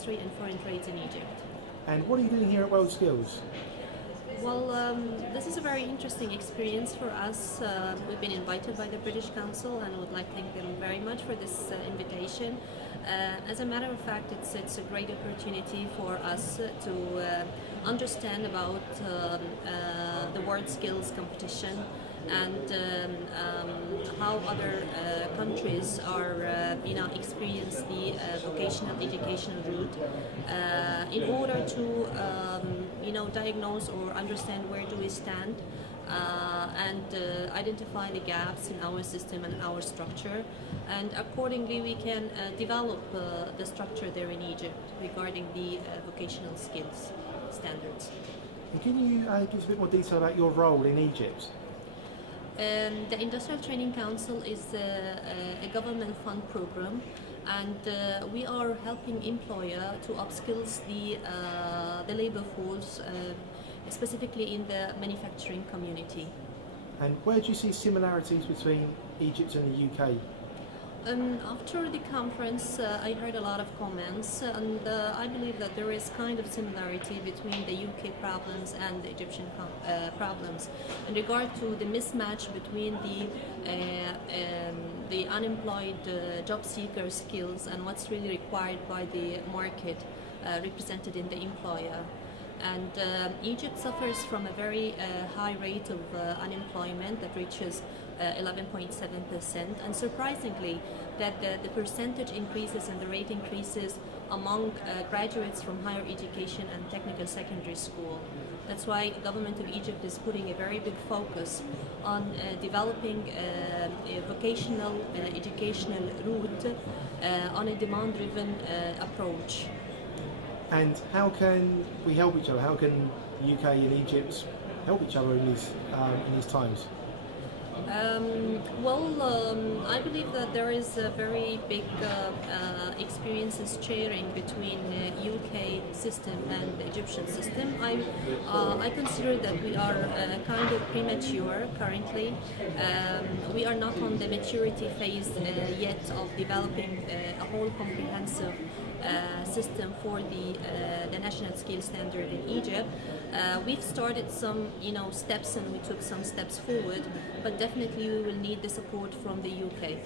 industry and foreign trades in Egypt. And what are you doing here at WorldSkills? Well, this is a very interesting experience for us. We've been invited by the British Council and would like to thank them very much for this invitation. As a matter of fact, it's a great opportunity for us to understand about the WorldSkills competition and how other countries are, experience the vocational education route in order to, diagnose or understand where do we stand and identify the gaps in our system and our structure, and accordingly we can develop the structure there in Egypt regarding the vocational skills standards. And can you give us a bit more detail about your role in Egypt? The Industrial Training Council is a government fund program, and we are helping employer to upskills the labor force, specifically in the manufacturing community. And where do you see similarities between Egypt and the UK? After the conference, I heard a lot of comments, and I believe that there is kind of similarity between the UK problems and the Egyptian problems in regard to the mismatch between the unemployed job seeker skills and what's really required by the market represented in the employer. And Egypt suffers from a very high rate of unemployment that reaches 11.7%, and surprisingly that the percentage increases and the rate increases among graduates from higher education and technical secondary school. That's why the government of Egypt is putting a very big focus on developing a vocational educational route on a demand-driven approach. And how can we help each other? How can the UK and Egypt help each other in these times? I believe that there is a very big experiences sharing between the UK system and the Egyptian system. I consider that we are kind of premature currently. We are not on the maturity phase yet of developing a whole comprehensive system for the national skill standard in Egypt. We've started some steps, and we took some steps forward, but definitely we will need the support from the UK.